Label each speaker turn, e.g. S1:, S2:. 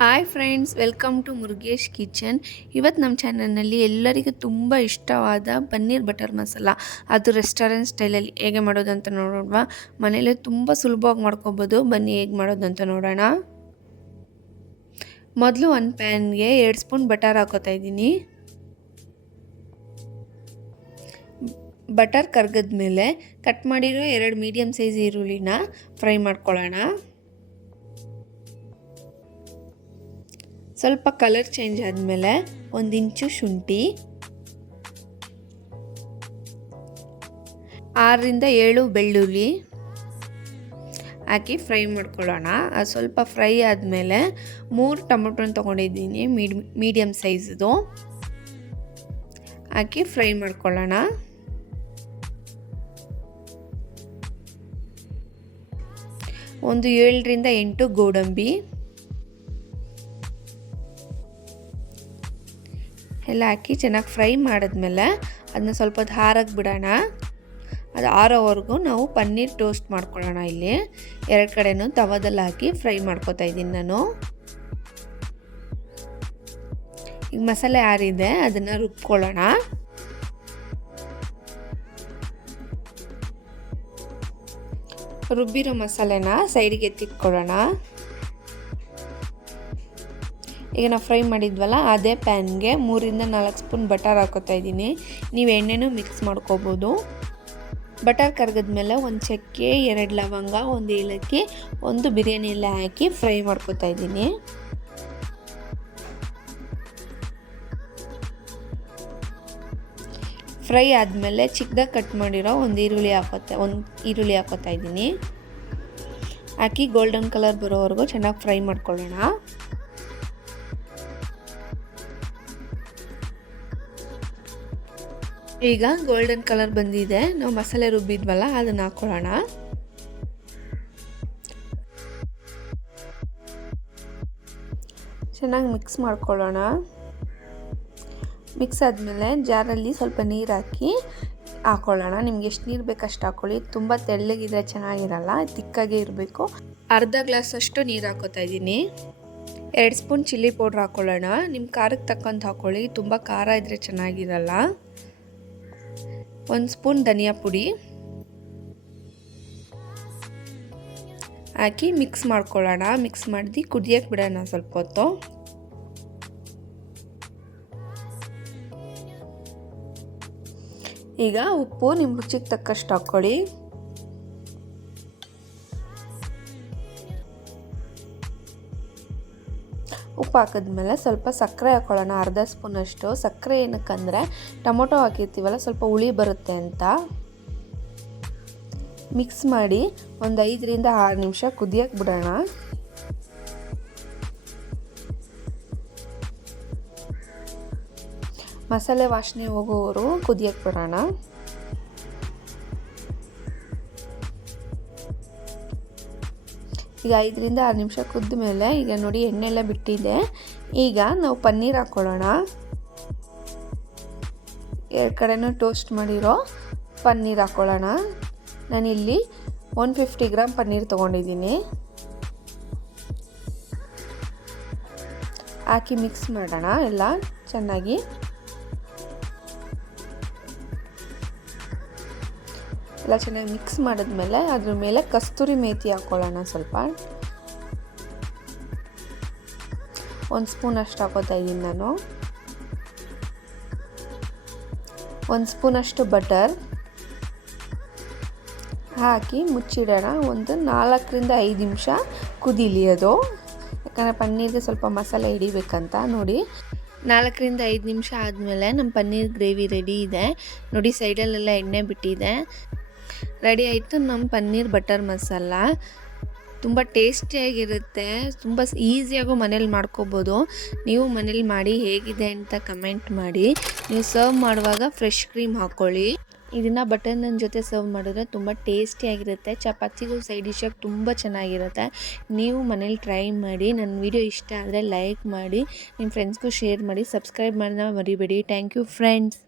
S1: Hi friends welcome to Murugesh kitchen ಇವತ್ತು ನಮ್ಮ ಚಾನಲ್ನಲ್ಲಿ ಎಲ್ಲರಿಗೂ ತುಂಬ ಇಷ್ಟವಾದ ಪನ್ನೀರ್ ಬಟರ್ ಮಸಾಲ. ಅದು ರೆಸ್ಟೋರೆಂಟ್ ಸ್ಟೈಲಲ್ಲಿ ಹೇಗೆ ಮಾಡೋದು ಅಂತ ನೋಡೋಣ ಮನೇಲೇ ತುಂಬ ಸುಲಭವಾಗಿ ಮಾಡ್ಕೊಬೋದು. ಬನ್ನಿ ಹೇಗೆ ಮಾಡೋದು ಅಂತ ನೋಡೋಣ. ಮೊದಲು ಒಂದು ಪ್ಯಾನ್ಗೆ ಎರಡು ಸ್ಪೂನ್ ಬಟರ್ ಹಾಕೋತಾ ಇದ್ದೀನಿ. ಬಟರ್ ಕರ್ಗದ ಮೇಲೆ ಕಟ್ ಮಾಡಿರೋ ಎರಡು ಮೀಡಿಯಮ್ ಸೈಜ್ ಈರುಳ್ಳಿನ ಫ್ರೈ ಮಾಡ್ಕೊಳ್ಳೋಣ. ಸ್ವಲ್ಪ ಕಲರ್ ಚೇಂಜ್ ಆದಮೇಲೆ ಒಂದು ಇಂಚು ಶುಂಠಿ. ಆರರಿಂದ ಏಳು ಬೆಳ್ಳುಳ್ಳಿ ಹಾಕಿ ಫ್ರೈ ಮಾಡ್ಕೊಳ್ಳೋಣ. ಅದು ಸ್ವಲ್ಪ ಫ್ರೈ ಆದಮೇಲೆ ಮೂರು ಟೊಮೊಟೊನ ತೊಗೊಂಡಿದ್ದೀನಿ, ಮೀಡ್ ಮೀಡಿಯಮ್ ಸೈಜ್ದು ಹಾಕಿ ಫ್ರೈ ಮಾಡ್ಕೊಳ್ಳೋಣ. ಒಂದು ಏಳರಿಂದ ಎಂಟು ಗೋಡಂಬಿ. ಎಲ್ಲ ಹಾಕಿ ಚೆನ್ನಾಗಿ ಫ್ರೈ ಮಾಡಿದ್ಮೇಲೆ ಅದನ್ನ ಸ್ವಲ್ಪ ಹೊತ್ತು ಹಾರಕ್ಕೆ ಬಿಡೋಣ ಅದು ಆರೋವರೆಗೂ ನಾವು ಪನ್ನೀರ್ ಟೋಸ್ಟ್ ಮಾಡ್ಕೊಳ್ಳೋಣ ಇಲ್ಲಿ. ಎರಡು ಕಡೆನೂ ತವದಲ್ಲಿ ಹಾಕಿ ಫ್ರೈ ಮಾಡ್ಕೊತಾ ಇದ್ದೀನಿ ನಾನು. ಈಗ ಮಸಾಲೆ ಆರಿದೆ, ಅದನ್ನು ರುಬ್ಕೊಳ್ಳೋಣ. ರುಬ್ಬಿರೋ ಮಸಾಲೆನ ಸೈಡಿಗೆ ಎತ್ತಿಟ್ಕೊಳ್ಳೋಣ. ಈಗ ನಾವು ಫ್ರೈ ಮಾಡಿದ್ವಲ್ಲ, ಅದೇ ಪ್ಯಾನ್ಗೆ ಮೂರಿಂದ ನಾಲ್ಕು ಸ್ಪೂನ್ ಬಟರ್ ಹಾಕೋತಾ ಇದ್ದೀನಿ. ನೀವು ಎಣ್ಣೆನೂ ಮಿಕ್ಸ್ ಮಾಡ್ಕೋಬೋದು. ಬಟರ್ ಕರಗಿದ್ಮೇಲೆ ಒಂದು ಚಕ್ಕೆ, ಎರಡು ಲವಂಗ, ಒಂದು ಏಲಕ್ಕಿ, ಒಂದು ಬಿರಿಯಾನಿ ಎಲ್ಲ ಹಾಕಿ ಫ್ರೈ ಮಾಡ್ಕೋತಾ ಇದ್ದೀನಿ. ಫ್ರೈ ಆದಮೇಲೆ ಚಿಕ್ಕದಾಗಿ ಕಟ್ ಮಾಡಿರೋ ಒಂದು ಈರುಳ್ಳಿ ಹಾಕೋತಾ, ಒಂದು ಈರುಳ್ಳಿ ಹಾಕೋತಾ ಇದ್ದೀನಿ. ಹಾಕಿ ಗೋಲ್ಡನ್ ಕಲರ್ ಬರೋವರೆಗೂ ಚೆನ್ನಾಗಿ ಫ್ರೈ ಮಾಡ್ಕೊಳ್ಳೋಣ. ಈಗ ಗೋಲ್ಡನ್ ಕಲರ್ ಬಂದಿದೆ. ನಾವು ಮಸಾಲೆ ರುಬ್ಬಿದ್ವಲ್ಲ, ಅದನ್ನು ಹಾಕೊಳ್ಳೋಣ. ಚೆನ್ನಾಗಿ ಮಿಕ್ಸ್ ಮಾಡ್ಕೊಳ್ಳೋಣ. ಮಿಕ್ಸ್ ಆದಮೇಲೆ ಜಾರಲ್ಲಿ ಸ್ವಲ್ಪ ನೀರು ಹಾಕಿ ಹಾಕೊಳ್ಳೋಣ. ನಿಮ್ಗೆ ಎಷ್ಟು ನೀರು ಬೇಕು ಅಷ್ಟು ಹಾಕೊಳ್ಳಿ. ತುಂಬ ತೆಳ್ಳಗಿದ್ರೆ ಚೆನ್ನಾಗಿರಲ್ಲ, ತಿಕ್ಕಾಗೆ ಇರಬೇಕು. ಅರ್ಧ ಗ್ಲಾಸ್ ಅಷ್ಟು ನೀರು ಹಾಕೋತಾ ಇದ್ದೀನಿ. ಎರಡು ಸ್ಪೂನ್ ಚಿಲ್ಲಿ ಪೌಡ್ರ್ ಹಾಕೊಳ್ಳೋಣ. ನಿಮ್ಮ ಖಾರಕ್ಕೆ ತಕ್ಕಂತ ಹಾಕೊಳ್ಳಿ. ತುಂಬ ಖಾರ ಇದ್ದರೆ ಚೆನ್ನಾಗಿರಲ್ಲ. ಒಂದು ಸ್ಪೂನ್ ಧನಿಯಾ ಪುಡಿ ಹಾಕಿ ಮಿಕ್ಸ್ ಮಾಡ್ಕೊಳ್ಳೋಣ. ಮಿಕ್ಸ್ ಮಾಡಿ ಕುದಿಯೋಕ್ಕೆ ಬಿಡೋಣ ಸ್ವಲ್ಪ ಹೊತ್ತು. ಈಗ ಉಪ್ಪು ನಿಮ್ಮ ರುಚಿಗೆ ತಕ್ಕಷ್ಟು ಹಾಕ್ಕೊಳ್ಳಿ ಉಪ್ಪು ಹಾಕಿದ್ಮೇಲೆ ಸ್ವಲ್ಪ ಸಕ್ಕರೆ ಹಾಕೊಳ್ಳೋಣ, ಅರ್ಧ ಸ್ಪೂನಷ್ಟು ಸಕ್ಕರೆ ಏನಕ್ಕಂದರೆ ಟೊಮೊಟೊ ಹಾಕಿರ್ತೀವಲ್ಲ, ಸ್ವಲ್ಪ ಹುಳಿ ಬರುತ್ತೆ ಅಂತ. ಮಿಕ್ಸ್ ಮಾಡಿ ಒಂದು ಐದರಿಂದ ಆರು ನಿಮಿಷ ಕುದಿಯಕ್ಕೆ ಬಿಡೋಣ. ಮಸಾಲೆ ವಾಸನೆ ಹೋಗೋವರು ಕುದಿಯಕ್ಕೆ ಬಿಡೋಣ. ಈಗ ಐದರಿಂದ ಆರು ನಿಮಿಷ ಕುದ್ದ ಮೇಲೆ ಈಗ ನೋಡಿ ಎಣ್ಣೆಲ್ಲ ಬಿಟ್ಟಿದೆ. ಈಗ ನಾವು ಪನ್ನೀರ್ ಹಾಕ್ಕೊಳ್ಳೋಣ. ಎರಡು ಕಡೆನೂ ಟೋಸ್ಟ್ ಮಾಡಿರೋ ಪನ್ನೀರ್ ಹಾಕ್ಕೊಳ್ಳೋಣ. ನಾನಿಲ್ಲಿ ಒನ್ ಫಿಫ್ಟಿ ಗ್ರಾಮ್ ಪನ್ನೀರ್ ತೊಗೊಂಡಿದ್ದೀನಿ. ಹಾಕಿ ಮಿಕ್ಸ್ ಮಾಡೋಣ ಎಲ್ಲ ಚೆನ್ನಾಗಿ. ಎಲ್ಲ ಚೆನ್ನಾಗಿ ಮಿಕ್ಸ್ ಮಾಡಿದ್ಮೇಲೆ ಅದ್ರ ಮೇಲೆ ಕಸ್ತೂರಿ ಮೇಥಿ ಹಾಕ್ಕೊಳ್ಳೋಣ ಸ್ವಲ್ಪ. ಒಂದು ಸ್ಪೂನ್ ಅಷ್ಟು ಹಾಕೋತಾ ಇದ್ದೀನಿ ನಾನು. ಒಂದು ಸ್ಪೂನಷ್ಟು ಬಟರ್ ಹಾಕಿ ಮುಚ್ಚಿಡೋಣ. ಒಂದು ನಾಲ್ಕರಿಂದ ಐದು ನಿಮಿಷ ಕುದೀಲಿ ಅದು. ಯಾಕಂದರೆ ಪನ್ನೀರ್ಗೆ ಸ್ವಲ್ಪ ಮಸಾಲೆ ಹಿಡಿಬೇಕಂತ ನೋಡಿ. ನಾಲ್ಕರಿಂದ ಐದು ನಿಮಿಷ ಆದಮೇಲೆ ನಮ್ಮ ಪನ್ನೀರ್ ಗ್ರೇವಿ ರೆಡಿ ಇದೆ. ನೋಡಿ ಸೈಡಲ್ಲೆಲ್ಲ ಎಣ್ಣೆ ಬಿಟ್ಟಿದೆ. ರೆಡಿ ಆಯಿತು ನಮ್ಮ ಪನ್ನೀರ್ ಬಟರ್ ಮಸಾಲ. ತುಂಬ ಟೇಸ್ಟಿಯಾಗಿರುತ್ತೆ, ತುಂಬ ಈಸಿಯಾಗೂ ಮನೇಲಿ ಮಾಡ್ಕೋಬೋದು. ನೀವು ಮನೇಲಿ ಮಾಡಿ ಹೇಗಿದೆ ಅಂತ ಕಮೆಂಟ್ ಮಾಡಿ. ನೀವು ಸರ್ವ್ ಮಾಡುವಾಗ ಫ್ರೆಶ್ ಕ್ರೀಮ್ ಹಾಕ್ಕೊಳ್ಳಿ ಇದನ್ನು ಬಟರ್ ನನ್ನ ಜೊತೆ ಸರ್ವ್ ಮಾಡಿದ್ರೆ ತುಂಬ ಟೇಸ್ಟಿಯಾಗಿರುತ್ತೆ, ಚಪಾತಿಗೂ ಸೈಡ್ ಡಿಶಾಗಿ ತುಂಬ ಚೆನ್ನಾಗಿರುತ್ತೆ. ನೀವು ಮನೇಲಿ ಟ್ರೈ ಮಾಡಿ, ನನ್ನ ವಿಡಿಯೋ ಇಷ್ಟ ಆದರೆ ಲೈಕ್ ಮಾಡಿ, ನಿಮ್ಮ ಫ್ರೆಂಡ್ಸ್ಗೂ ಶೇರ್ ಮಾಡಿ, ಸಬ್ಸ್ಕ್ರೈಬ್ ಮಾಡಿದ ಮರಿಬೇಡಿ. Thank you friends.